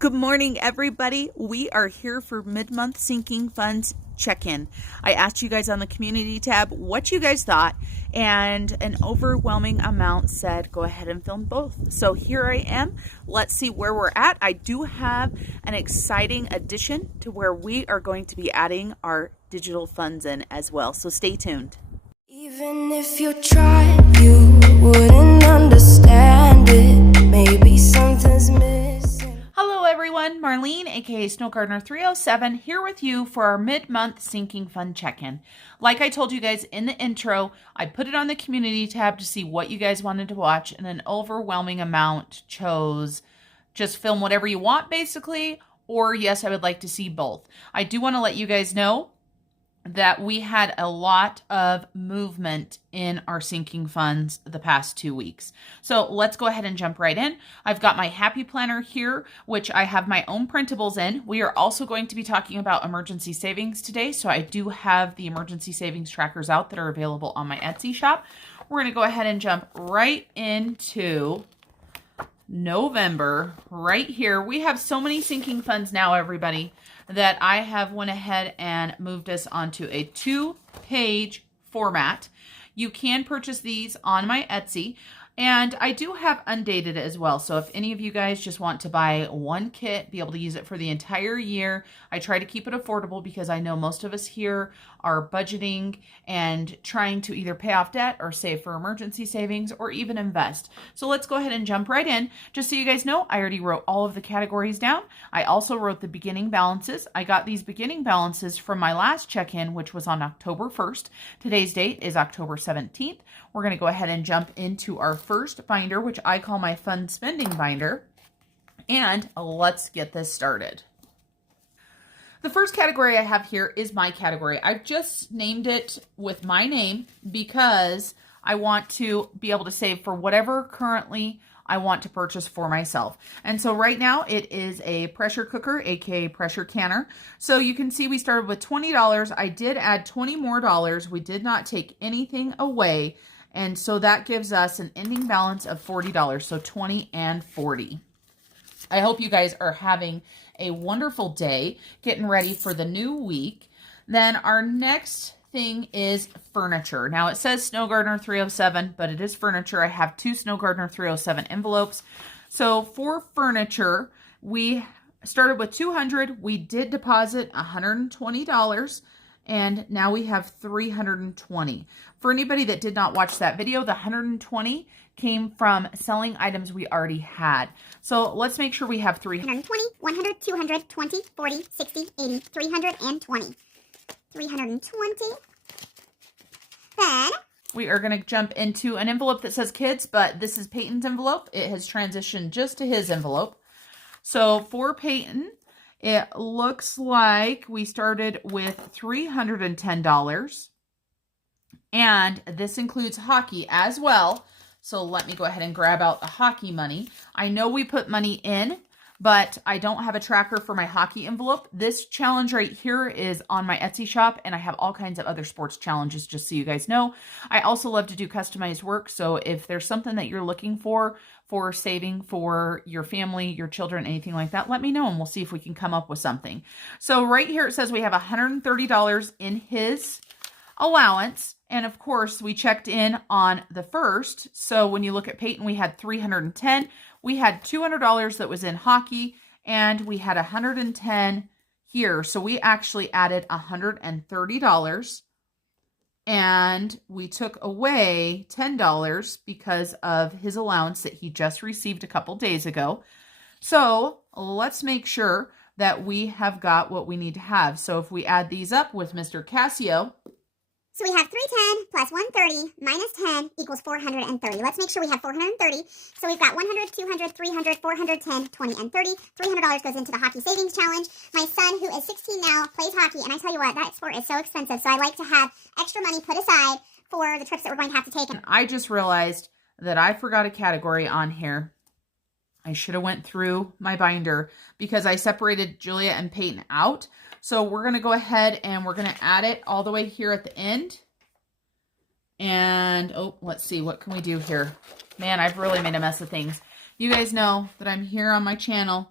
Good morning, everybody. We are here for mid-month sinking funds check-in. I asked you guys on the community tab what you guys thought, and an overwhelming amount said go ahead and film both. So here I am. Let's see where we're at. I do have an exciting addition to where we are going to be adding our digital funds in as well. So stay tuned. Even if you tried, you wouldn't understand it. Maybe something's missing. Hello everyone, Marlene, aka Snow Gardener 307, here with you for our mid-month sinking fund check-in. Like I told you guys in the intro, I put it on the community tab to see what you guys wanted to watch, and an overwhelming amount chose just film whatever you want basically, or yes, I would like to see both. I do want to let you guys know that we had a lot of movement in our sinking funds the past 2 weeks. So let's go ahead and jump right in. I've got my happy planner here, which I have my own printables in. We are also going to be talking about emergency savings today. So I do have the emergency savings trackers out that are available on my Etsy shop. We're going to go ahead and jump right into November right here. We have so many sinking funds now, everybody, that I have went ahead and moved us onto a 2-page format. You can purchase these on my Etsy, and I do have undated as well. So if any of you guys just want to buy one kit, be able to use it for the entire year, I try to keep it affordable because I know most of us here are budgeting and trying to either pay off debt or save for emergency savings or even invest. So let's go ahead and jump right in. Just so you guys know, I already wrote all of the categories down. I also wrote the beginning balances. I got these beginning balances from my last check-in, which was on October 1st. Today's date is October 17th. We're going to go ahead and jump into our first binder, which I call my fun spending binder. And let's get this started. The first category I have here is my category. I've just named it with my name because I want to be able to save for whatever currently I want to purchase for myself. And so right now it is a pressure cooker, aka pressure canner. So you can see we started with $20. I did add $20 more. We did not take anything away. And so that gives us an ending balance of $40. So 20 and 40. I hope you guys are having a wonderful day, getting ready for the new week. Then our next thing is furniture. Now it says Snow Gardener 307, but it is furniture. I have 2 Snow Gardener 307 envelopes. So for furniture, we started with $200. We did deposit $120. And now we have $320. For anybody that did not watch that video, the $120 came from selling items we already had. So let's make sure we have 320, 100, 200, 20, 40, 60, 80, 320. 320. Then we are going to jump into an envelope that says kids, but this is Peyton's envelope. It has transitioned just to his envelope. So for Peyton, it looks like we started with $310, and this includes hockey as well. So let me go ahead and grab out the hockey money. I know we put money in, but I don't have a tracker for my hockey envelope. This challenge right here is on my Etsy shop, and I have all kinds of other sports challenges, just so you guys know. I also love to do customized work, so if there's something that you're looking for saving for your family, your children, anything like that, let me know, and we'll see if we can come up with something. So right here it says we have $130 in his allowance. And of course, we checked in on the first. So when you look at Peyton, we had $310. We had $200 that was in hockey, and we had $110 here. So we actually added $130, and we took away $10 because of his allowance that he just received a couple days ago. So let's make sure that we have got what we need to have. So if we add these up with Mr. Casio, so we have 310 plus 130 minus 10 equals 430. Let's make sure we have 430. So we've got 100, 200, 300, 410, 20, and 30. $300 goes into the hockey savings challenge. My son, who is 16 now, plays hockey, and I tell you what, that sport is so expensive. So I like to have extra money put aside for the trips that we're going to have to take. And I just realized that I forgot a category on here. I should have went through my binder because I separated Julia and Peyton out. So we're going to go ahead and we're going to add it all the way here at the end. And, oh, let's see, what can we do here? Man, I've really made a mess of things. You guys know that I'm here on my channel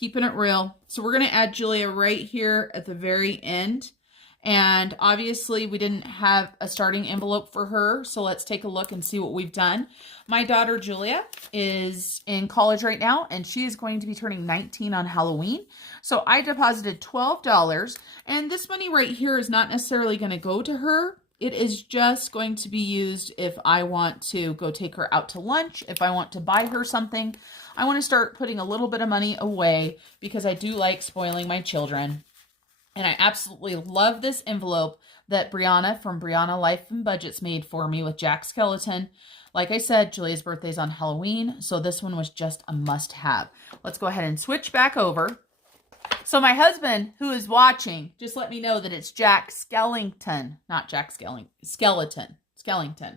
keeping it real. So we're going to add Julia right here at the very end. And obviously we didn't have a starting envelope for her. So let's take a look and see what we've done. My daughter Julia is in college right now, and she is going to be turning 19 on Halloween. So I deposited $12, and this money right here is not necessarily going to go to her. It is just going to be used if I want to go take her out to lunch, if I want to buy her something. I want to start putting a little bit of money away because I do like spoiling my children. And I absolutely love this envelope that Briana from Briana Life and Budgets made for me with Jack Skeleton. Like I said, Julia's birthday's on Halloween, so this one was just a must-have. Let's go ahead and switch back over. So my husband, who is watching, just let me know that it's Jack Skellington, not Jack Skeleton.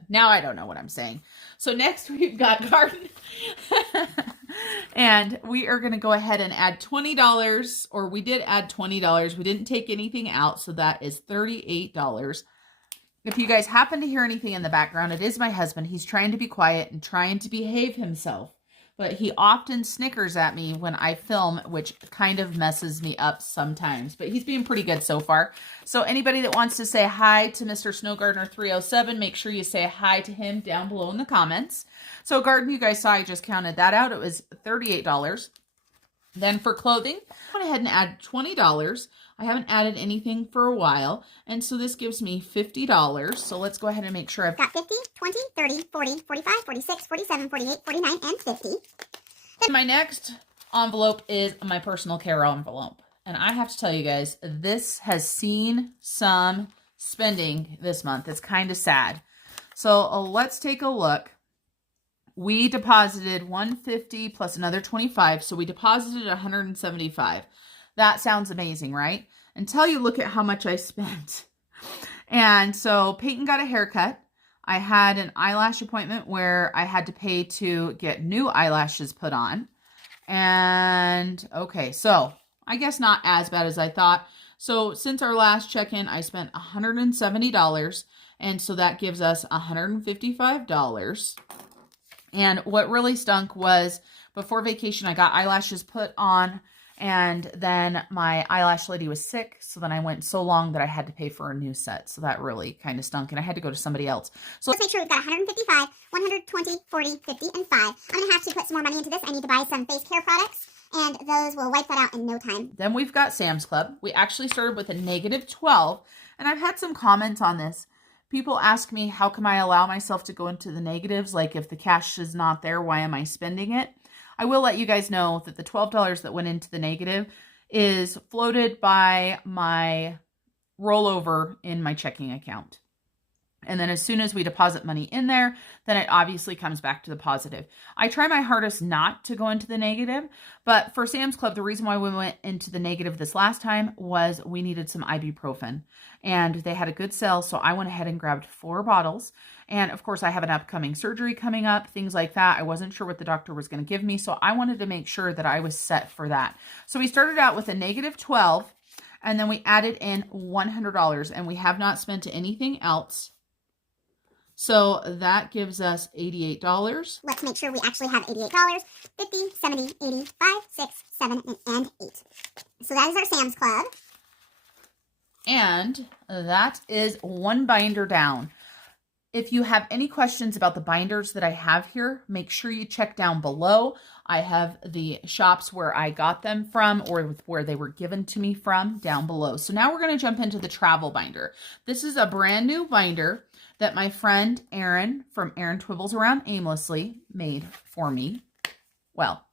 Now I don't know what I'm saying. So next we've got garden. And we are going to go ahead and add $20, or we did add $20. We didn't take anything out, so that is $38. If you guys happen to hear anything in the background, it is my husband. He's trying to be quiet and trying to behave himself. But he often snickers at me when I film, which kind of messes me up sometimes. But he's being pretty good so far. So anybody that wants to say hi to Mr. Snow Gardener 307, make sure you say hi to him down below in the comments. So garden, you guys saw I just counted that out. It was $38. Then for clothing, I went ahead and add $20. I haven't added anything for a while. And so this gives me $50. So let's go ahead and make sure I've got 50, 20, 30, 40, 45, 46, 47, 48, 49, and 50. Then my next envelope is my personal care envelope. And I have to tell you guys, this has seen some spending this month. It's kind of sad. So let's take a look. We deposited $150 plus another $25. So we deposited $175. That sounds amazing, right? Until you look at how much I spent. And so Peyton got a haircut. I had an eyelash appointment where I had to pay to get new eyelashes put on. And okay, so I guess not as bad as I thought. So since our last check-in, I spent $170. And so that gives us $155. And what really stunk was before vacation, I got eyelashes put on, and then my eyelash lady was sick. So then I went so long that I had to pay for a new set. So that really kind of stunk, and I had to go to somebody else. So let's make sure we've got 155, 120, 40, 50, and 5. I'm going to have to put some more money into this. I need to buy some face care products, and those will wipe that out in no time. Then we've got Sam's Club. We actually started with a -12, and I've had some comments on this. People ask me, how come I allow myself to go into the negatives? Like, if the cash is not there, why am I spending it? I will let you guys know that the $12 that went into the negative is floated by my rollover in my checking account. And then as soon as we deposit money in there, then it obviously comes back to the positive. I try my hardest not to go into the negative, but for Sam's Club, the reason why we went into the negative this last time was we needed some ibuprofen. And they had a good sale, so I went ahead and grabbed 4 bottles. And of course, I have an upcoming surgery coming up, things like that. I wasn't sure what the doctor was going to give me, so I wanted to make sure that I was set for that. So we started out with a -12, and then we added in $100, and we have not spent anything else. So that gives us $88. Let's make sure we actually have $88. 50, 70, 80, 5, 6, 7, and 8. So that is our Sam's Club. And that is one binder down. If you have any questions about the binders that I have here, make sure you check down below. I have the shops where I got them from, or where they were given to me from, down below. So now we're going to jump into the travel binder. This is a brand new binder that my friend Erin from Erin Twibbles around Aimlessly made for me. Well,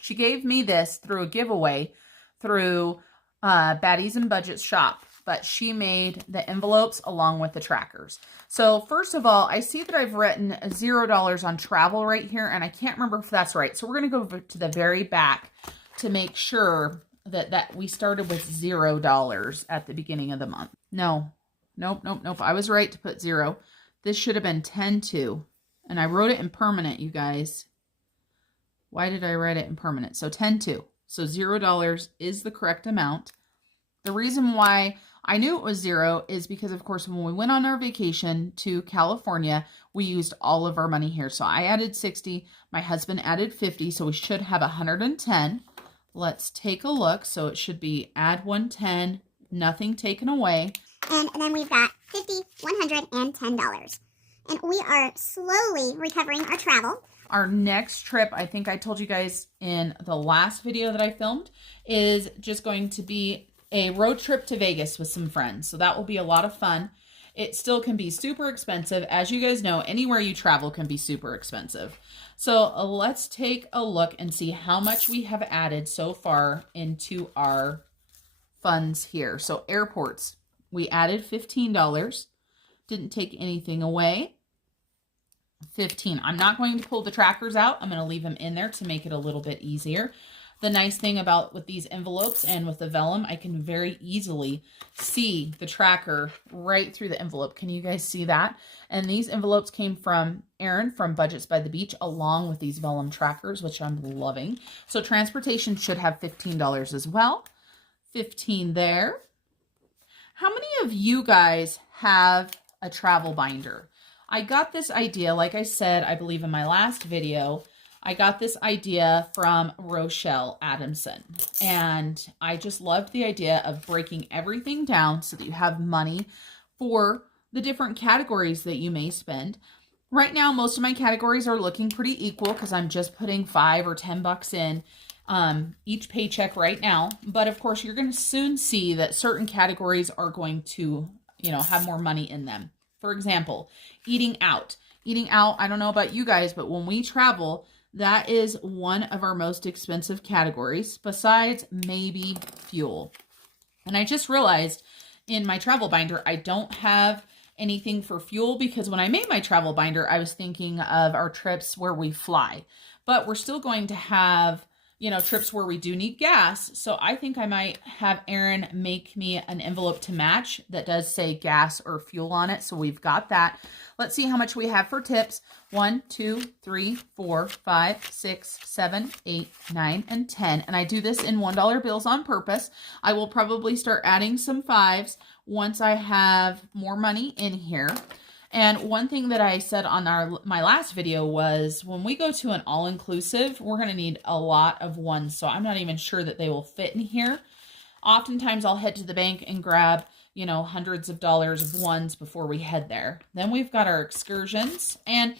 she gave me this through a giveaway through Baddies and Budgets shop, but she made the envelopes along with the trackers. So first of all, I see that I've written $0 on travel right here, and I can't remember if that's right. So we're going to go to the very back to make sure that we started with $0 at the beginning of the month. Nope. I was right to put 0. This should have been 10-2. And I wrote it in permanent, you guys. Why did I write it in permanent? So 10-2. So $0 is the correct amount. The reason why I knew it was 0 is because, of course, when we went on our vacation to California, we used all of our money here. So I added 60. My husband added 50. So we should have 110. let's take a look. So it should be add 110, nothing taken away. And then we've got $50, $110. And we are slowly recovering our travel. Our next trip, I think I told you guys in the last video that I filmed, is just going to be a road trip to Vegas with some friends. So that will be a lot of fun. It still can be super expensive. As you guys know, anywhere you travel can be super expensive. So let's take a look and see how much we have added so far into our funds here. So airports, we added $15. Didn't take anything away. 15. I'm not going to pull the trackers out. I'm going to leave them in there to make it a little bit easier. The nice thing about with these envelopes and with the vellum, I can very easily see the tracker right through the envelope. Can you guys see that? And these envelopes came from Erin from Budgets by the Beach, along with these vellum trackers, which I'm loving. So transportation should have $15 as well. 15 there. How many of you guys have a travel binder? I got this idea, like I said, I believe in my last video, I got this idea from Rochelle Adamson, and I just loved the idea of breaking everything down so that you have money for the different categories that you may spend. Right now, most of my categories are looking pretty equal because I'm just putting $5 or $10 in each paycheck right now. But of course, you're going to soon see that certain categories are going to, have more money in them. For example, eating out. Eating out, I don't know about you guys, but when we travel, that is one of our most expensive categories, besides maybe fuel. And I just realized in my travel binder, I don't have anything for fuel because when I made my travel binder, I was thinking of our trips where we fly. But we're still going to have, trips where we do need gas. So I think I might have Erin make me an envelope to match that does say gas or fuel on it. So we've got that. Let's see how much we have for tips. 1, 2, 3, 4, 5, 6, 7, 8, 9, and 10. And I do this in $1 bills on purpose. I will probably start adding some 5s once I have more money in here. And one thing that I said on my last video was when we go to an all-inclusive, we're going to need a lot of ones. So I'm not even sure that they will fit in here. Oftentimes I'll head to the bank and grab, hundreds of dollars of ones before we head there. Then we've got our excursions. And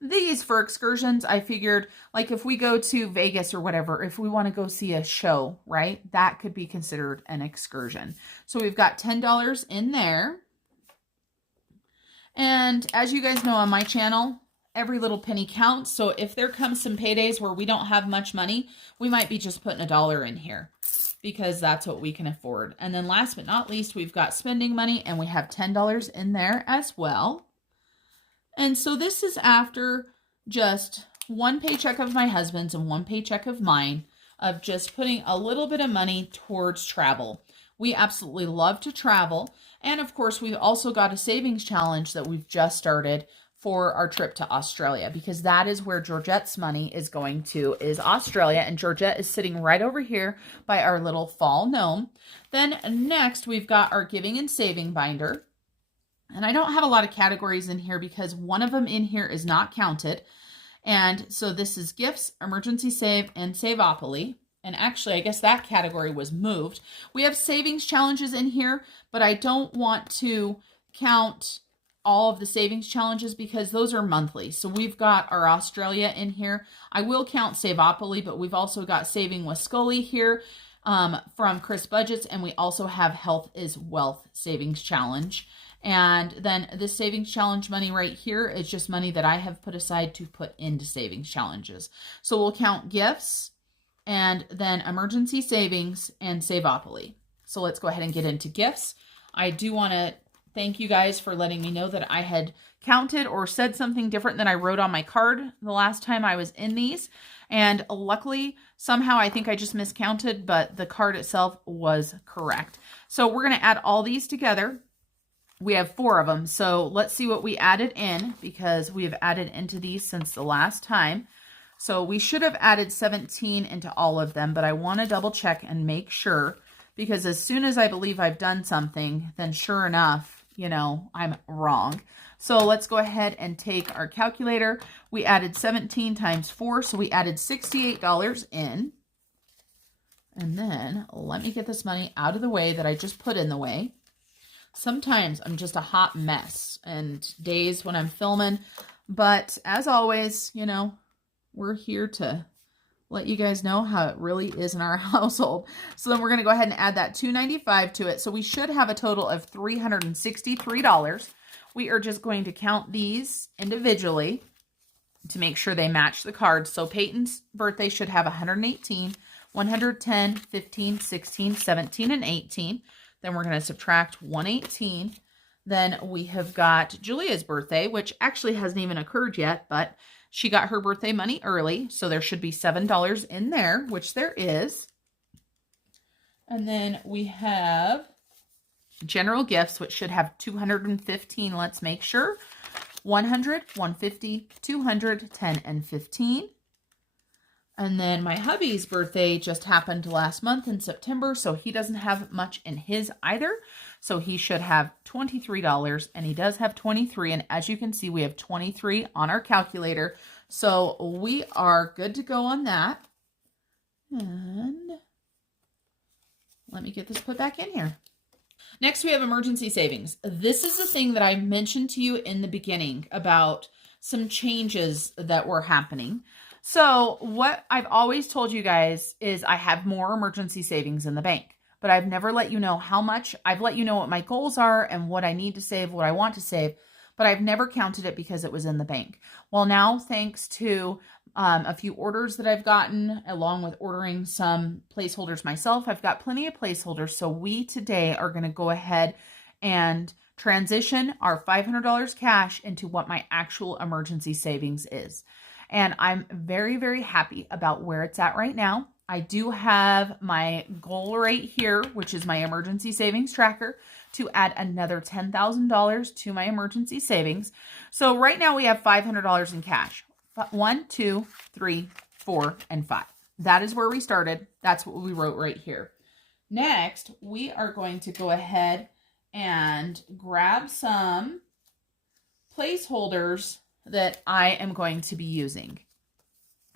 these for excursions, I figured like if we go to Vegas or whatever, if we want to go see a show, right? That could be considered an excursion. So we've got $10 in there. And as you guys know on my channel, every little penny counts. So if there comes some paydays where we don't have much money, we might be just putting $1 in here because that's what we can afford. And then last but not least, we've got spending money and we have $10 in there as well. And so this is after just one paycheck of my husband's and one paycheck of mine of just putting a little bit of money towards travel. We absolutely love to travel. And of course, we've also got a savings challenge that we've just started for our trip to Australia, because that is where Georgette's money is going to, is Australia. And Georgette is sitting right over here by our little fall gnome. Then next, we've got our giving and saving binder. And I don't have a lot of categories in here because one of them in here is not counted. And so this is gifts, emergency save, and Saveopoly. And actually, I guess that category was moved. We have savings challenges in here, but I don't want to count all of the savings challenges because those are monthly. So we've got our Australia in here. I will count Saveopoly, but we've also got Saving with Scully here from Katii Budgets. And we also have Health is Wealth Savings Challenge. And then this savings challenge money right here is just money that I have put aside to put into savings challenges. So we'll count gifts, and then emergency savings and Saveopoly. So let's go ahead and get into gifts. I do want to thank you guys for letting me know that I had counted or said something different than I wrote on my card the last time I was in these. And luckily, somehow I think I just miscounted, but the card itself was correct. So we're going to add all these together. We have 4 of them. So let's see what we added in, because we have added into these since the last time. So we should have added 17 into all of them, but I want to double check and make sure, because as soon as I believe I've done something, then sure enough, I'm wrong. So let's go ahead and take our calculator. We added 17 times 4, so we added $68 in. And then let me get this money out of the way that I just put in the way. Sometimes I'm just a hot mess and days when I'm filming, but as always, you know, we're here to let you guys know how it really is in our household. So then we're going to go ahead and add that $2.95 to it. So we should have a total of $363. We are just going to count these individually to make sure they match the cards. So Peyton's birthday should have 118, 110, 15, 16, 17, and 18. Then we're going to subtract 118. Then we have got Julia's birthday, which actually hasn't even occurred yet, but she got her birthday money early. So there should be $7 in there, which there is. And then we have general gifts, which should have 215. Let's make sure. 100, 150, 200, 10, and 15. And then my hubby's birthday just happened last month in September, so he doesn't have much in his either. So he should have $23, and he does have 23. And as you can see, we have 23 on our calculator. So we are good to go on that. And let me get this put back in here. Next, we have emergency savings. This is the thing that I mentioned to you in the beginning about some changes that were happening. So what I've always told you guys is I have more emergency savings in the bank, but I've never let you know how much. I've let you know what my goals are and what I need to save, what I want to save, but I've never counted it because it was in the bank. Well, now thanks to a few orders that I've gotten, along with ordering some placeholders myself, I've got plenty of placeholders. So we today are going to go ahead and transition our $500 cash into what my actual emergency savings is. And I'm very, very happy about where it's at right now. I do have my goal right here, which is my emergency savings tracker, to add another $10,000 to my emergency savings. So right now we have $500 in cash. 1, 2, 3, 4, and 5. That is where we started. That's what we wrote right here. Next, we are going to go ahead and grab some placeholders that I am going to be using.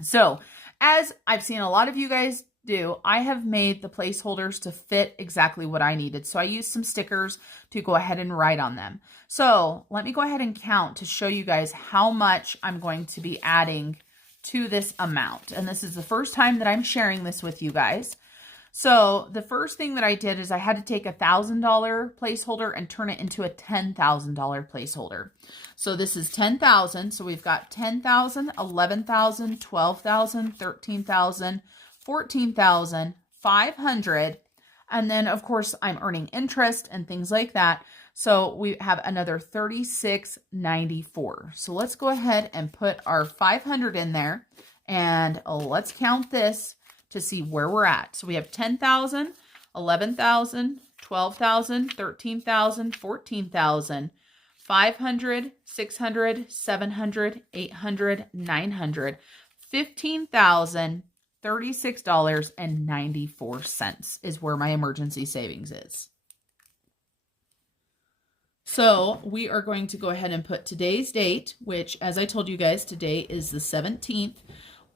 So as I've seen a lot of you guys do, I have made the placeholders to fit exactly what I needed. So I used some stickers to go ahead and write on them. So let me go ahead and count to show you guys how much I'm going to be adding to this amount. And this is the first time that I'm sharing this with you guys. So the first thing that I did is I had to take $1,000 placeholder and turn it into a $10,000 placeholder. So this is 10,000. So we've got 10,000, 11,000, 12,000, 13,000, 14,000, 500. And then of course I'm earning interest and things like that. So we have another $36.94. So let's go ahead and put our 500 in there and let's count this to see where we're at. So we have 10,000, 11,000, 12,000, 13,000, 14,000, 500, 600, 700, 800, 900, 15,000, $36.94 is where my emergency savings is. So we are going to go ahead and put today's date, which as I told you guys, today is the 17th.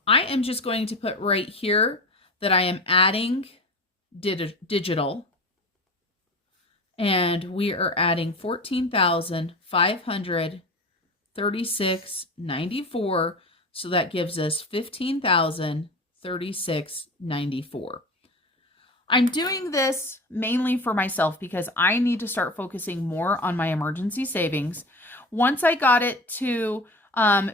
I am just going to put right here that I am adding digital, and we are adding $14,536.94. So that gives us $15,036.94. I'm doing this mainly for myself because I need to start focusing more on my emergency savings. Once I got it to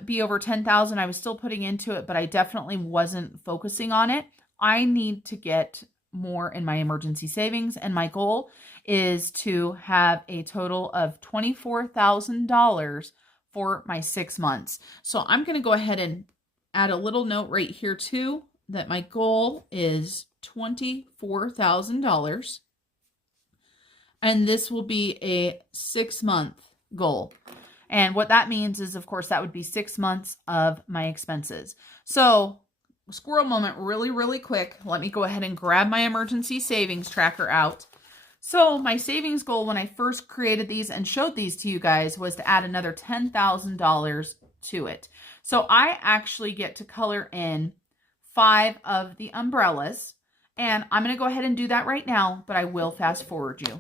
be over 10,000, I was still putting into it, but I definitely wasn't focusing on it. I need to get more in my emergency savings, and my goal is to have a total of $24,000 for my 6 months. So I'm going to go ahead and add a little note right here too, that my goal is $24,000. And this will be a 6-month goal. And what that means is, of course, that would be 6 months of my expenses. So squirrel moment really, really quick. Let me go ahead and grab my emergency savings tracker out. So my savings goal when I first created these and showed these to you guys was to add another $10,000 to it. So I actually get to color in 5 of the umbrellas. And I'm going to go ahead and do that right now, but I will fast forward you.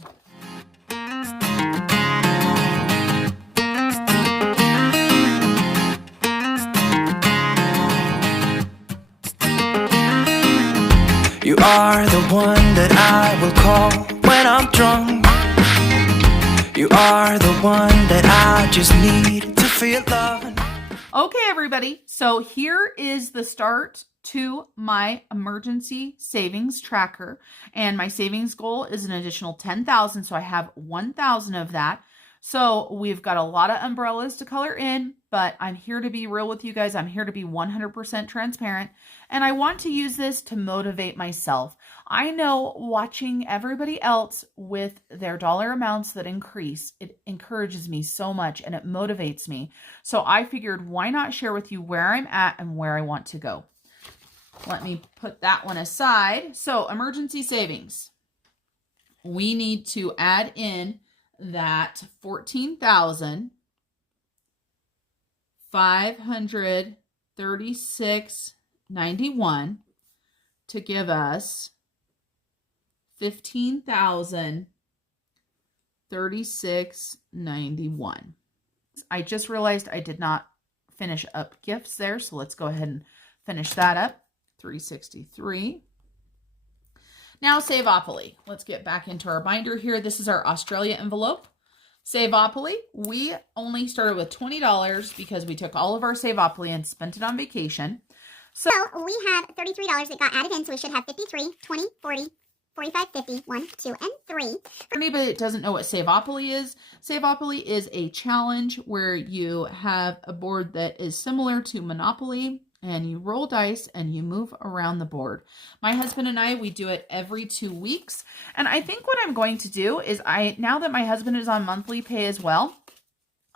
You are the one that I will call when I'm drunk. You are the one that I just need to feel love. Okay, everybody. So here is the start to my emergency savings tracker. And my savings goal is an additional 10,000. So I have 1,000 of that. So we've got a lot of umbrellas to color in, but I'm here to be real with you guys. I'm here to be 100% transparent. And I want to use this to motivate myself. I know watching everybody else with their dollar amounts that increase, it encourages me so much and it motivates me. So I figured, why not share with you where I'm at and where I want to go? Let me put that one aside. So emergency savings. We need to add in that $14,536.91 to give us $15,036.91. I just realized I did not finish up gifts there, so let's go ahead and finish that up. $363. Now, Saveopoly. Let's get back into our binder here. This is our Australia envelope. Saveopoly, we only started with $20 because we took all of our Saveopoly and spent it on vacation. So we have $33 that got added in, so we should have 53, 20, 40, 45, 50, 1, 2, and 3. For anybody that doesn't know what Saveopoly is a challenge where you have a board that is similar to Monopoly, and you roll dice and you move around the board. My husband and I, we do it every 2 weeks. And I think what I'm going to do is now that my husband is on monthly pay as well,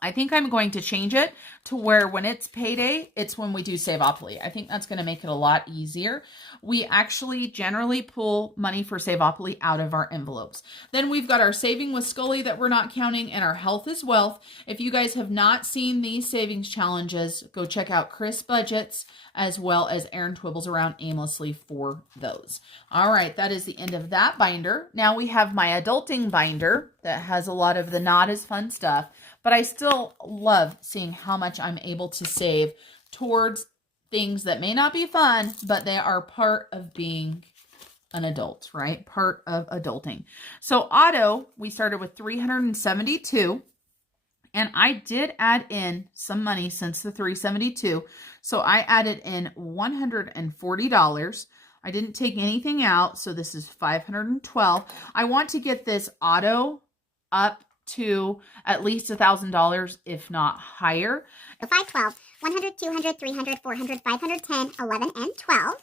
I think I'm going to change it to where when it's payday, it's when we do Saveopoly. I think that's going to make it a lot easier. We actually generally pull money for Saveopoly out of our envelopes. Then we've got our Saving with Scully that we're not counting, and our Health is Wealth. If you guys have not seen these savings challenges, go check out Katii Budgets as well as Erin Twibbles around Aimlessly for those. All right, that is the end of that binder. Now we have my adulting binder that has a lot of the not as fun stuff. But I still love seeing how much I'm able to save towards things that may not be fun, but they are part of being an adult, right? Part of adulting. So auto, we started with $372. And I did add in some money since the $372. So I added in $140. I didn't take anything out. So this is $512. I want to get this auto up to at least $1,000, if not higher. 512, 100, 200, 300, 400, 510, 11, and 12.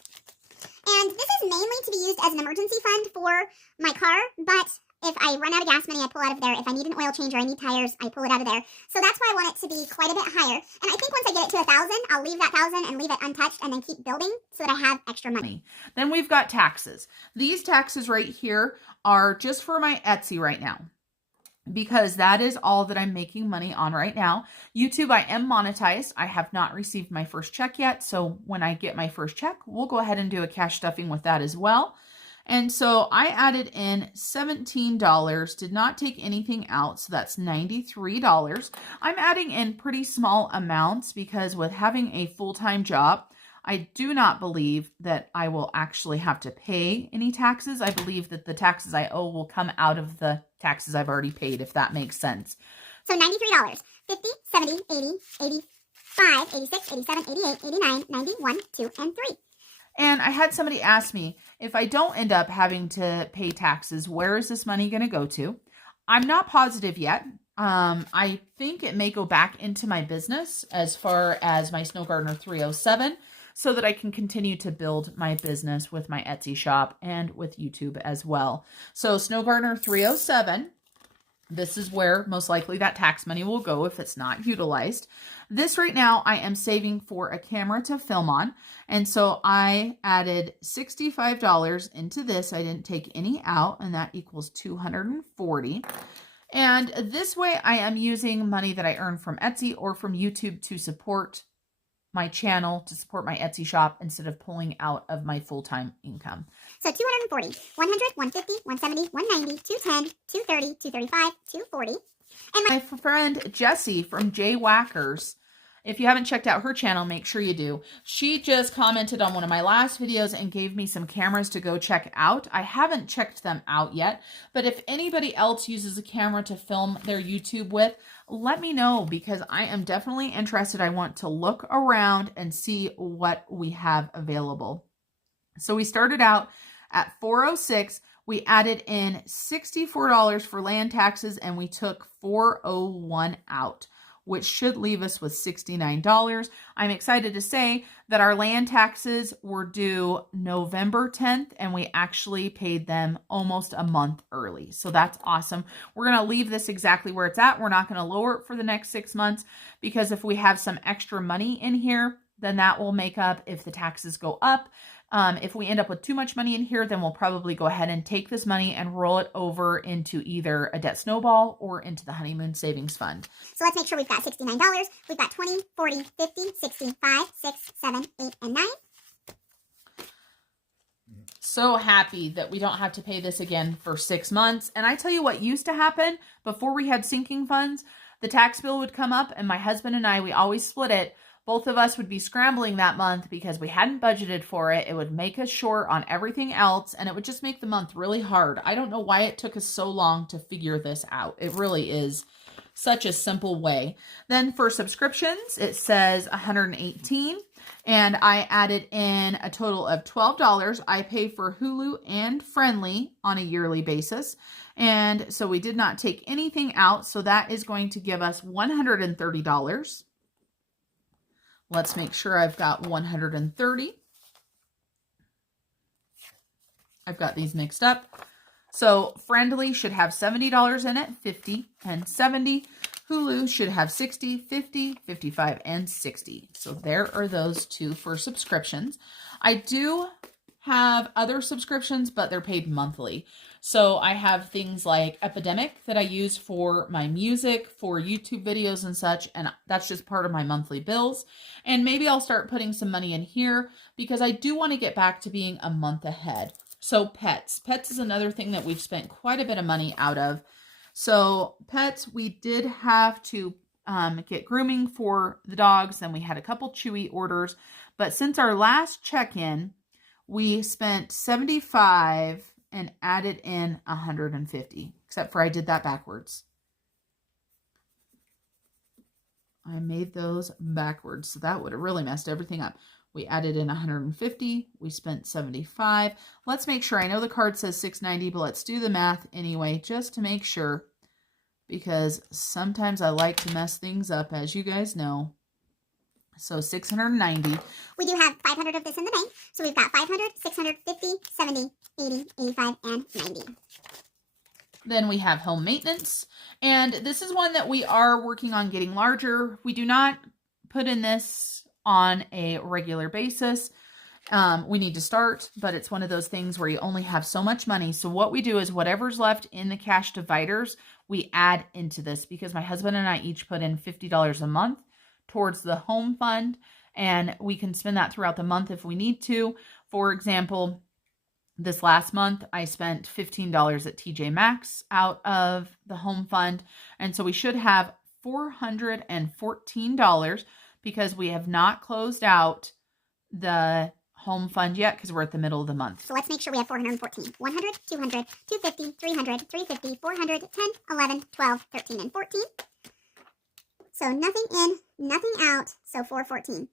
And this is mainly to be used as an emergency fund for my car, but if I run out of gas money, I pull out of there. If I need an oil change or I need tires, I pull it out of there. So that's why I want it to be quite a bit higher. And I think once I get it to 1,000, I'll leave that 1,000 and leave it untouched and then keep building so that I have extra money. Then we've got taxes. These taxes right here are just for my Etsy right now, because that is all that I'm making money on right now. YouTube, I am monetized. I have not received my first check yet. So when I get my first check, we'll go ahead and do a cash stuffing with that as well. And so I added in $17, did not take anything out. So that's $93. I'm adding in pretty small amounts because with having a full-time job, I do not believe that I will actually have to pay any taxes. I believe that the taxes I owe will come out of the taxes I've already paid, if that makes sense. So $93, 50, 70, 80, 85, 86, 87, 88, 89, 90, 1, 2, and 3. And I had somebody ask me, if I don't end up having to pay taxes, where is this money going to go to? I'm not positive yet. I think it may go back into my business as far as my Snow Gardener 307, so that I can continue to build my business with my Etsy shop and with YouTube as well. So Snow Gardener 307, this is where most likely that tax money will go if it's not utilized. This right now I am saving for a camera to film on. And so I added $65 into this. I didn't take any out, and that equals $240. And this way I am using money that I earn from Etsy or from YouTube to support my channel to support my Etsy shop instead of pulling out of my full-time income. So 240, 100, 150, 170, 190, 210, 230, 235, 240. And my friend Jessie from Jwhackers, if you haven't checked out her channel, make sure you do. She just commented on one of my last videos and gave me some cameras to go check out. I haven't checked them out yet, but if anybody else uses a camera to film their YouTube with, let me know, because I am definitely interested. I want to look around and see what we have available. So we started out at $406. We added in $64 for land taxes, and we took $401 out, which should leave us with $69. I'm excited to say that our land taxes were due November 10th, and we actually paid them almost a month early. So that's awesome. We're going to leave this exactly where it's at. We're not going to lower it for the next 6 months, because if we have some extra money in here, then that will make up if the taxes go up. If we end up with too much money in here, then we'll probably go ahead and take this money and roll it over into either a debt snowball or into the honeymoon savings fund. So let's make sure we've got $69. We've got 20, 40, 50, 60, 5, 6, 7, 8, and 9. So happy that we don't have to pay this again for 6 months. And I tell you what used to happen before we had sinking funds, the tax bill would come up and my husband and I, we always split it. Both of us would be scrambling that month because we hadn't budgeted for it. It would make us short on everything else, and it would just make the month really hard. I don't know why it took us so long to figure this out. It really is such a simple way. Then for subscriptions, it says $118, and I added in a total of $12. I pay for Hulu and Friendly on a yearly basis, and so we did not take anything out, so that is going to give us $130. Let's make sure I've got 130. I've got these mixed up. So Friendly should have $70 in it, 50 and 70. Hulu should have 60, 50, 55, and 60. So there are those two for subscriptions. I do have other subscriptions, but they're paid monthly. So I have things like Epidemic that I use for my music, for YouTube videos and such, and that's just part of my monthly bills. And maybe I'll start putting some money in here because I do want to get back to being a month ahead. So pets. Pets is another thing that we've spent quite a bit of money out of. So pets, we did have to get grooming for the dogs. Then we had a couple Chewy orders. But since our last check-in, we spent $75 and added in $150, except for I did that backwards. I made those backwards, so that would have really messed everything up. We added in $150, we spent $75. Let's make sure, I know the card says $690, but let's do the math anyway, just to make sure, because sometimes I like to mess things up, as you guys know. So $690. We do have 500 of this in the bank. So we've got 500, 650, 70, 80, 85, and 90. Then we have home maintenance. And this is one that we are working on getting larger. We do not put in this on a regular basis. We need to start, but it's one of those things where you only have so much money. So what we do is whatever's left in the cash dividers, we add into this, because my husband and I each put in $50 a month towards the home fund, and we can spend that throughout the month if we need to. For example, this last month I spent $15 at TJ Maxx out of the home fund, and so we should have $414 because we have not closed out the home fund yet because we're at the middle of the month. So let's make sure we have 414. 100, 200, 250, 300, 350, 400, 10, 11, 12, 13, and 14. So nothing in, nothing out, so 414.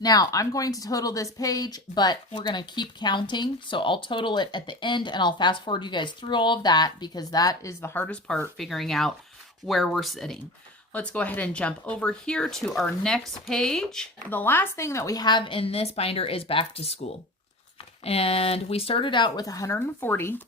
Now, I'm going to total this page, but we're going to keep counting. So I'll total it at the end, and I'll fast forward you guys through all of that because that is the hardest part, figuring out where we're sitting. Let's go ahead and jump over here to our next page. The last thing that we have in this binder is back to school. And we started out with 140,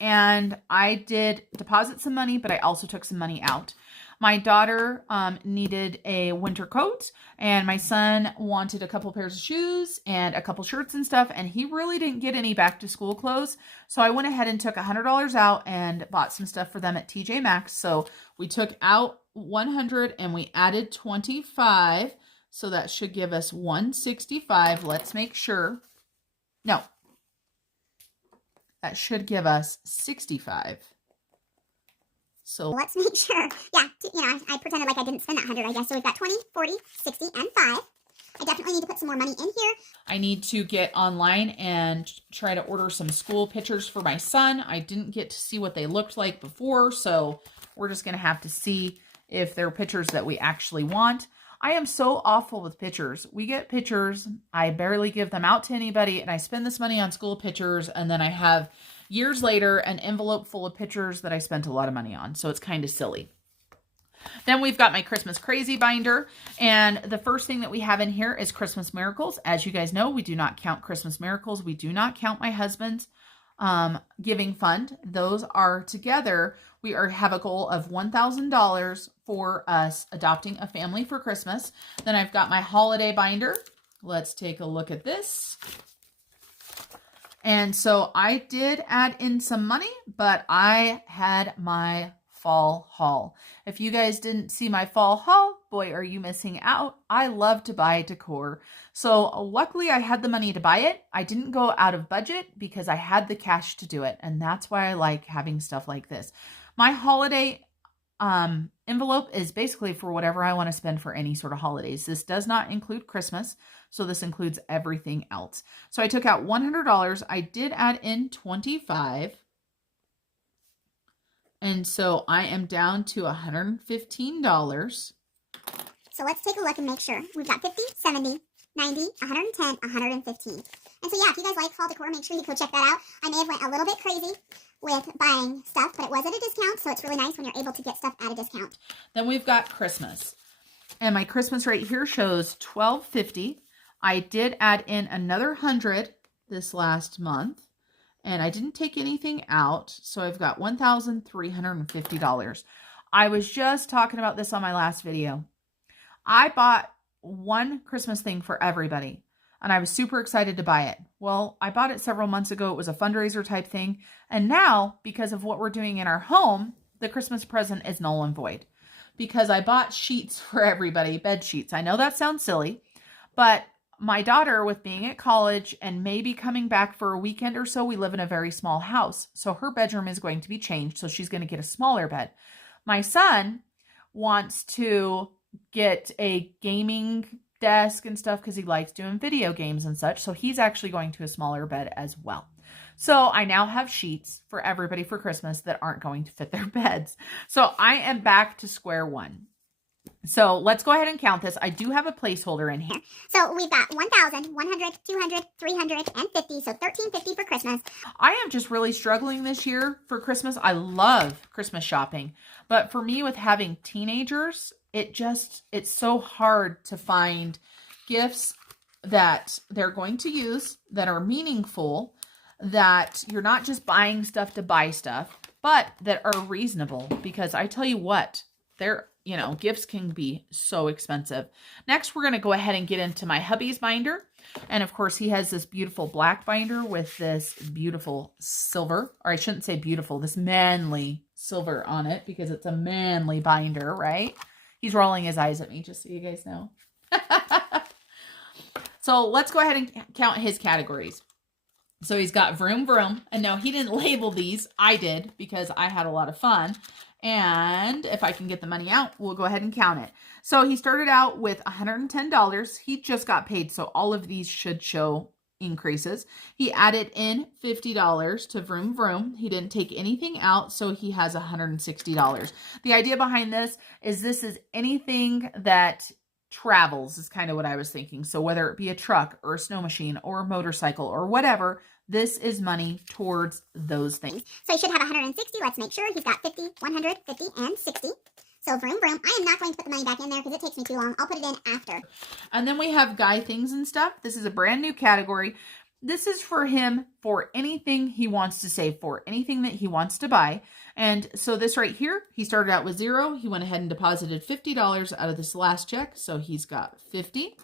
and I did deposit some money, but I also took some money out. My daughter needed a winter coat, and my son wanted a couple pairs of shoes and a couple shirts and stuff, and he really didn't get any back to school clothes. So I went ahead and took $100 out and bought some stuff for them at TJ Maxx. So we took out 100 and we added 25. So that should give us 165. Let's make sure. No. That should give us 65. So let's make sure. Yeah, I pretended like I didn't spend that 100, I guess. So we've got 20, 40, 60, and 5. I definitely need to put some more money in here. I need to get online and try to order some school pictures for my son. I didn't get to see what they looked like before, so we're just going to have to see if they're pictures that we actually want. I am so awful with pictures. We get pictures, I barely give them out to anybody, and I spend this money on school pictures, and then I have years later an envelope full of pictures that I spent a lot of money on, so it's kind of silly. Then we've got my Christmas Crazy binder, and the first thing that we have in here is Christmas Miracles. As you guys know, we do not count Christmas Miracles. We do not count my husband's giving fund. Those are together. We have a goal of $1,000 for us adopting a family for Christmas. Then I've got my holiday binder. Let's take a look at this. And so I did add in some money, but I had my fall haul. If you guys didn't see my fall haul, boy, are you missing out. I love to buy decor. So luckily I had the money to buy it. I didn't go out of budget because I had the cash to do it. And that's why I like having stuff like this. My holiday envelope is basically for whatever I want to spend for any sort of holidays. This does not include Christmas. So this includes everything else. So I took out $100. I did add in 25. And so I am down to $115. So let's take a look and make sure. We've got 50, 70, 90, 110, 115. And so yeah, if you guys like fall decor, make sure you go check that out. I may have went a little bit crazy with buying stuff, but it was at a discount. So it's really nice when you're able to get stuff at a discount. Then we've got Christmas. And my Christmas right here shows $12.50. I did add in another 100 this last month. And I didn't take anything out, so I've got $1,350. I was just talking about this on my last video. I bought one Christmas thing for everybody, and I was super excited to buy it. Well, I bought it several months ago. It was a fundraiser type thing, and now, because of what we're doing in our home, the Christmas present is null and void. Because I bought sheets for everybody, bed sheets. I know that sounds silly, but my daughter, with being at college and maybe coming back for a weekend or so, we live in a very small house. So her bedroom is going to be changed. So she's going to get a smaller bed. My son wants to get a gaming desk and stuff because he likes doing video games and such. So he's actually going to a smaller bed as well. So I now have sheets for everybody for Christmas that aren't going to fit their beds. So I am back to square one. So let's go ahead and count this. I do have a placeholder in here. So we've got 1,000, 100, 200, 350, so $1,350 for Christmas. I am just really struggling this year for Christmas. I love Christmas shopping, but for me with having teenagers, it's so hard to find gifts that they're going to use, that are meaningful, that you're not just buying stuff to buy stuff, but that are reasonable, because I tell you what, gifts can be so expensive. Next, we're going to go ahead and get into my hubby's binder. And of course, he has this beautiful black binder with this beautiful silver, or I shouldn't say beautiful, this manly silver on it, because it's a manly binder, right? He's rolling his eyes at me, just so you guys know. So let's go ahead and count his categories. So he's got Vroom Vroom. And no, he didn't label these. I did, because I had a lot of fun. And if I can get the money out, we'll go ahead and count it. So he started out with $110. He just got paid, so all of these should show increases. He added in $50 to Vroom Vroom. He didn't take anything out, so he has $160. The idea behind this is anything that travels is kind of what I was thinking. So whether it be a truck or a snow machine or a motorcycle or whatever, this is money towards those things. So he should have 160. Let's make sure. He's got 50, 100, 50, and 60. So Vroom Vroom. I am not going to put the money back in there because it takes me too long. I'll put it in after. And then we have guy things and stuff. This is a brand new category. This is for him for anything he wants to save for, anything that he wants to buy. And so this right here, he started out with $0. He went ahead and deposited $50 out of this last check. So he's got 50.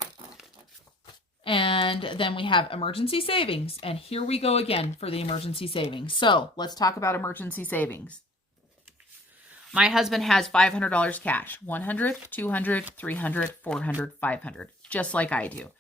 And then we have emergency savings. And here we go again for the emergency savings. So let's talk about emergency savings. My husband has $500 cash, 100, 200, 300, 400, 500. just like I do.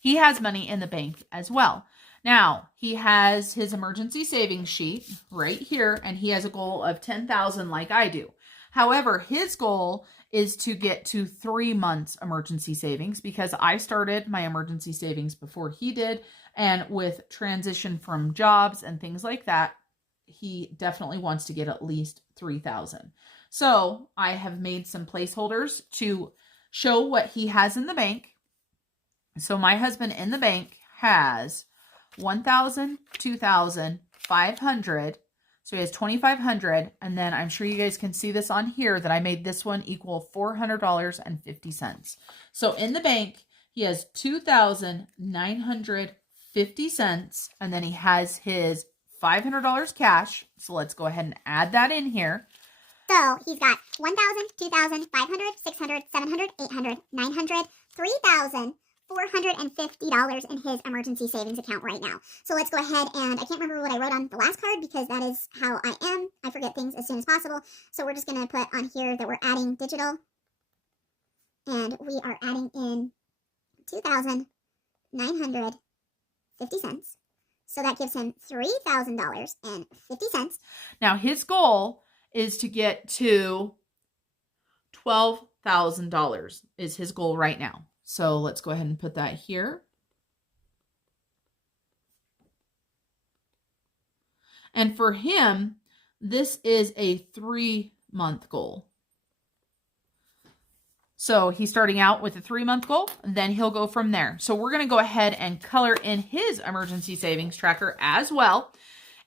He has money in the bank as well. Now, he has his emergency savings sheet right here, and he has a goal of $10,000 like I do. However, his goal is to get to 3 months emergency savings because I started my emergency savings before he did. And with transition from jobs and things like that, he definitely wants to get at least 3,000. So I have made some placeholders to show what he has in the bank. So my husband in the bank has 1,000, 2,000, 500. So he has 2,500. And then I'm sure you guys can see this on here that I made this one equal $400.50. So in the bank, he has 2,950 cents. And then he has his $500 cash. So let's go ahead and add that in here. So he's got 1,000, 2,000, 500, 600, 700, 800, 900, 3,450 in his emergency savings account right now. So let's go ahead and I can't remember what I wrote on the last card because that is how I am. I forget things as soon as possible. So we're just going to put on here that we're adding digital. And we are adding in 2,950 cents. So that gives him $3,000.50. Now his goal is to get to $12,000 is his goal right now. So let's go ahead and put that here. And for him, this is a 3-month goal. So he's starting out with a 3-month goal, and then he'll go from there. So we're going to go ahead and color in his emergency savings tracker as well.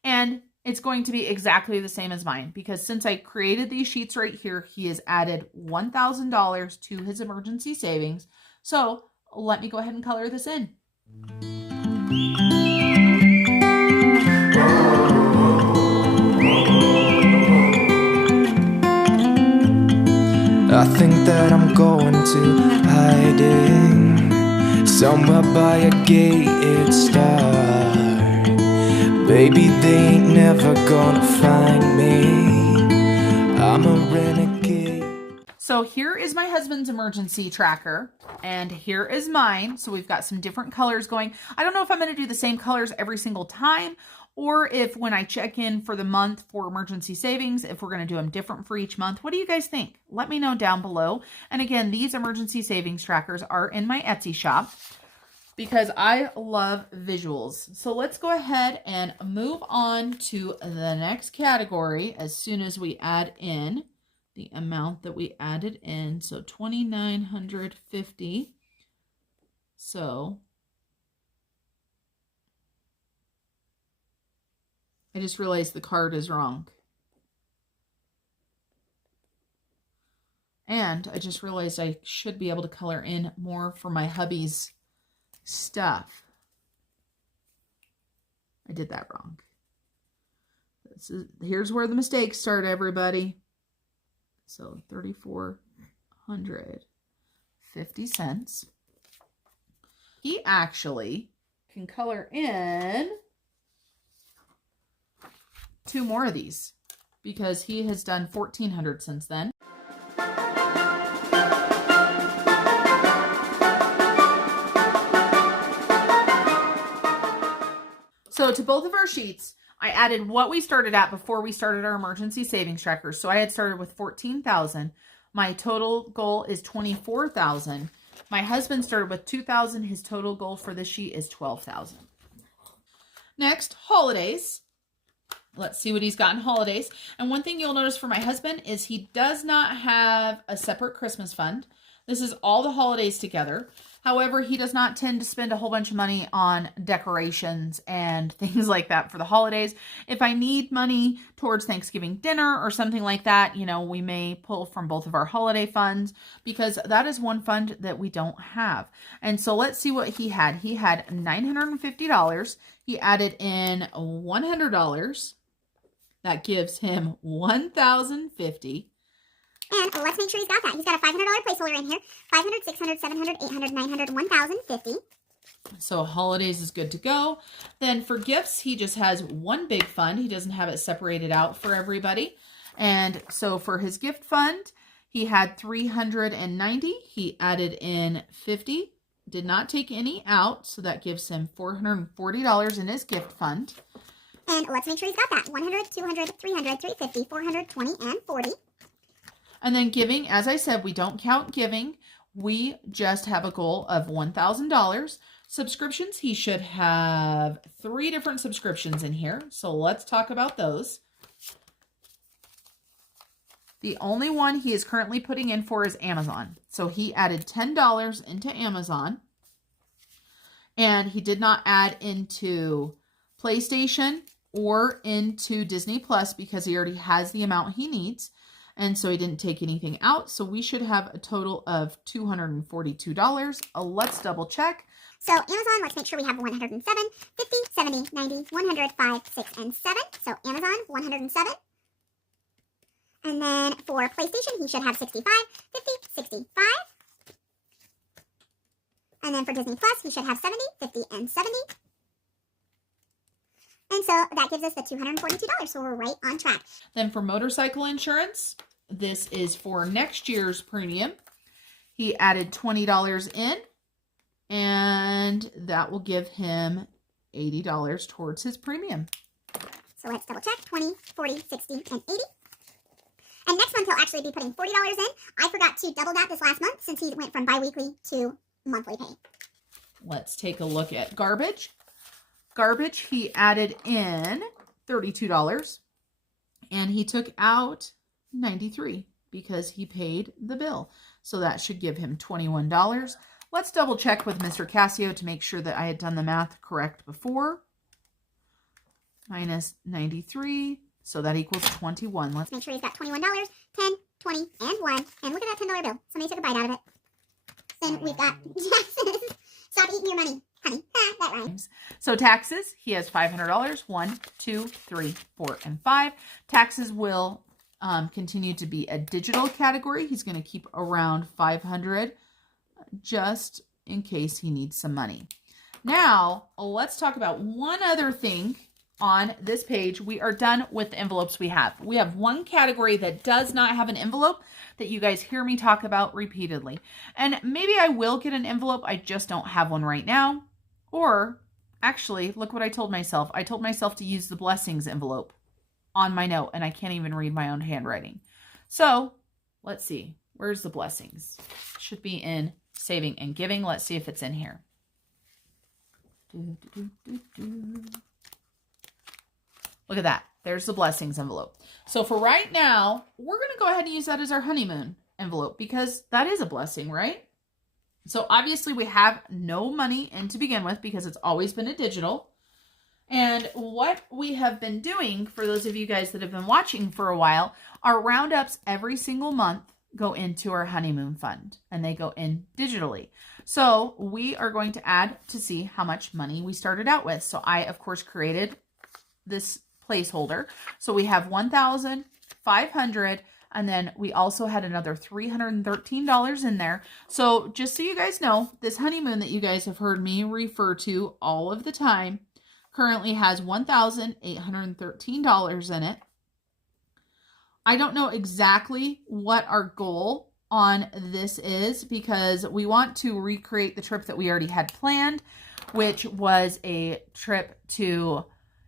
And it's going to be exactly the same as mine because since I created these sheets right here, he has added $1,000 to his emergency savings. So let me go ahead and color this in. I think that I'm going to hiding somewhere by a gated star. Baby, they ain't never gonna find me. I'm a renegade. So here is my husband's emergency tracker, and here is mine. So we've got some different colors going. I don't know if I'm going to do the same colors every single time, or if when I check in for the month for emergency savings, if we're going to do them different for each month. What do you guys think? Let me know down below. And again, these emergency savings trackers are in my Etsy shop, because I love visuals. So let's go ahead and move on to the next category as soon as we add in the amount that we added in. So 2,950. So I just realized the card is wrong. And I just realized I should be able to color in more for my hubby's stuff. I did that wrong. Here's where the mistakes start, everybody. So 3,450 cents. He actually can color in 2 more of these because he has done 1,400 since then. So to both of our sheets, I added what we started at before we started our emergency savings tracker. So I had started with 14,000. My total goal is 24,000. My husband started with 2,000. His total goal for this sheet is 12,000. Next, holidays. Let's see what he's got in holidays. And one thing you'll notice for my husband is he does not have a separate Christmas fund. This is all the holidays together. However, he does not tend to spend a whole bunch of money on decorations and things like that for the holidays. If I need money towards Thanksgiving dinner or something like that, you know, we may pull from both of our holiday funds because that is one fund that we don't have. And so let's see what he had. He had $950. He added in $100. That gives him $1,050. And let's make sure he's got that. He's got a $500 placeholder in here. 500, 600, 700, 800, 900, 1,050. So holidays is good to go. Then for gifts, he just has one big fund. He doesn't have it separated out for everybody. And so for his gift fund, he had 390. He added in 50. did not take any out, so that gives him $440 in his gift fund. And let's make sure he's got that. 100, 200, 300, 350, 420, and 40. And then giving, as I said, we don't count giving. We just have a goal of $1,000. Subscriptions, he should have 3 different subscriptions in here. So let's talk about those. The only one he is currently putting in for is Amazon. So he added $10 into Amazon. And he did not add into PlayStation or into Disney Plus because he already has the amount he needs. And so he didn't take anything out. So we should have a total of $242. Let's double check. So Amazon, let's make sure we have 107, 50, 70, 90, 100, 5, 6, and 7. So Amazon, 107. And then for PlayStation, he should have 65, 50, 65. And then for Disney Plus, he should have 70, 50, and 70. And so that gives us the $242. So we're right on track. Then for motorcycle insurance, this is for next year's premium. He added $20 in, and that will give him $80 towards his premium. So let's double check. 20, 40, 60, and 80. And next month, he'll actually be putting $40 in. I forgot to double that this last month since he went from bi-weekly to monthly pay. Let's take a look at garbage. Garbage, he added in $32, and he took out $93 because he paid the bill. So that should give him $21. Let's double check with Mr. Casio to make sure that I had done the math correct before. Minus 93, so that equals 21. Let's make sure he's got $21, 10, 20, and 1. And look at that $10 bill. Somebody took a bite out of it. Then we've got taxes. Stop eating your money, honey. That rhymes. So taxes, he has $500. 1, 2, 3, 4, and 5. Taxes will continue to be a digital category. He's going to keep around $500 just in case he needs some money. Now, let's talk about one other thing on this page. We are done with the envelopes we have. We have one category that does not have an envelope that you guys hear me talk about repeatedly. And maybe I will get an envelope. I just don't have one right now. Or actually, look what I told myself. I told myself to use the blessings envelope on my note, and I can't even read my own handwriting. So let's see. Where's the blessings? Should be in saving and giving. Let's see if it's in here. Look at that. There's the blessings envelope. So for right now, we're going to go ahead and use that as our honeymoon envelope because that is a blessing, right? So obviously we have no money in to begin with because it's always been a digital. And what we have been doing, for those of you guys that have been watching for a while, our roundups every single month go into our honeymoon fund and they go in digitally. So we are going to add to see how much money we started out with. So I, of course, created this placeholder. So we have $1,500, and then we also had another $313 in there. So just so you guys know, this honeymoon that you guys have heard me refer to all of the time currently has $1,813 in it. I don't know exactly what our goal on this is because we want to recreate the trip that we already had planned, which was a trip to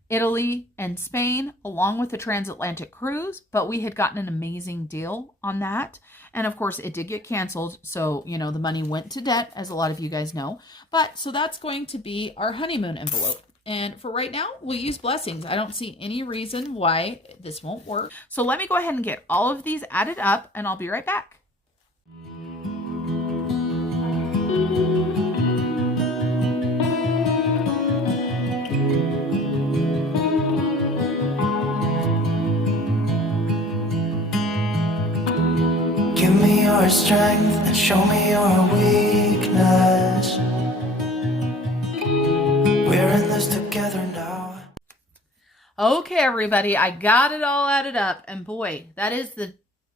Italy and Spain along with the transatlantic cruise, but we had gotten an amazing deal on that. And of course it did get canceled. So, you know, the money went to debt, as a lot of you guys know, but so that's going to be our honeymoon envelope. And for right now, we'll use blessings. I don't see any reason why this won't work. So let me go ahead and get all of these added up and I'll be right back. Give me your strength and show me your weakness. We're in this together now. Okay, everybody, I got it all added up. And boy, that is the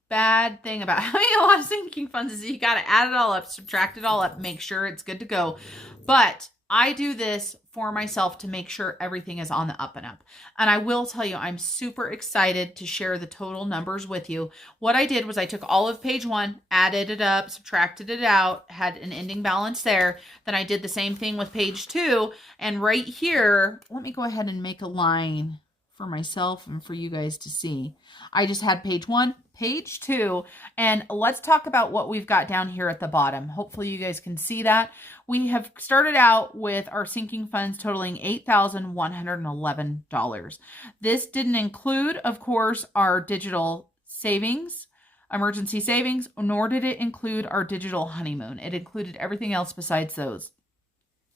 bad thing about having a lot of sinking funds is you got to add it all up, subtract it all up, make sure it's good to go. But I do this for myself to make sure everything is on the up and up. And I will tell you, I'm super excited to share the total numbers with you. What I did was I took all of page 1, added it up, subtracted it out, had an ending balance there. Then I did the same thing with page 2. And right here, let me go ahead and make a line for myself and for you guys to see. I just had page 1, page 2, and let's talk about what we've got down here at the bottom. Hopefully you guys can see that. We have started out with our sinking funds totaling $8,111. This didn't include, of course, our digital savings, emergency savings, nor did it include our digital honeymoon. It included everything else besides those.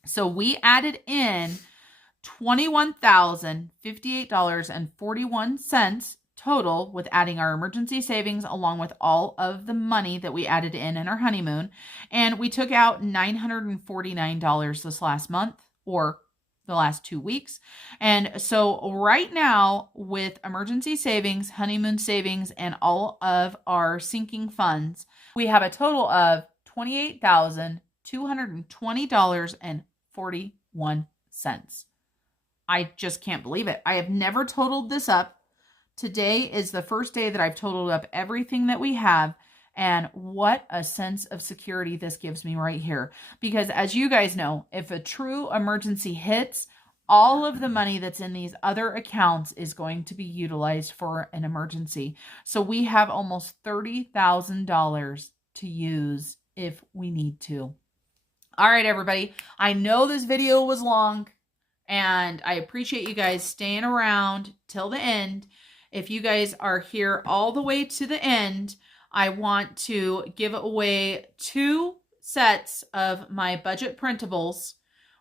So we added in $21,058.41 total with adding our emergency savings along with all of the money that we added in our honeymoon. And we took out $949 this last month or the last 2 weeks. And so right now with emergency savings, honeymoon savings, and all of our sinking funds, we have a total of $28,220.41. I just can't believe it. I have never totaled this up. Today is the first day that I've totaled up everything that we have, and what a sense of security this gives me right here. Because as you guys know, if a true emergency hits, all of the money that's in these other accounts is going to be utilized for an emergency. So we have almost $30,000 to use if we need to. All right, everybody. I know this video was long, and I appreciate you guys staying around till the end. If you guys are here all the way to the end, I want to give away 2 sets of my budget printables,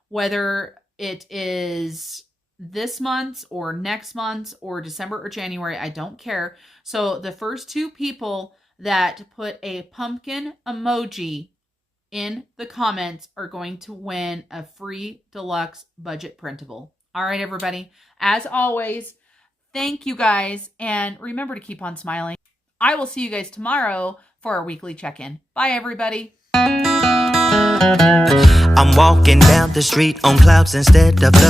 whether it is this month's or next month's or December or January, I don't care. So the first 2 people that put a pumpkin emoji in the comments are going to win a free deluxe budget printable. All right, everybody. As always, thank you guys, and remember to keep on smiling. I will see you guys tomorrow for our weekly check-in. Bye, everybody. I'm walking down the street on clouds instead of the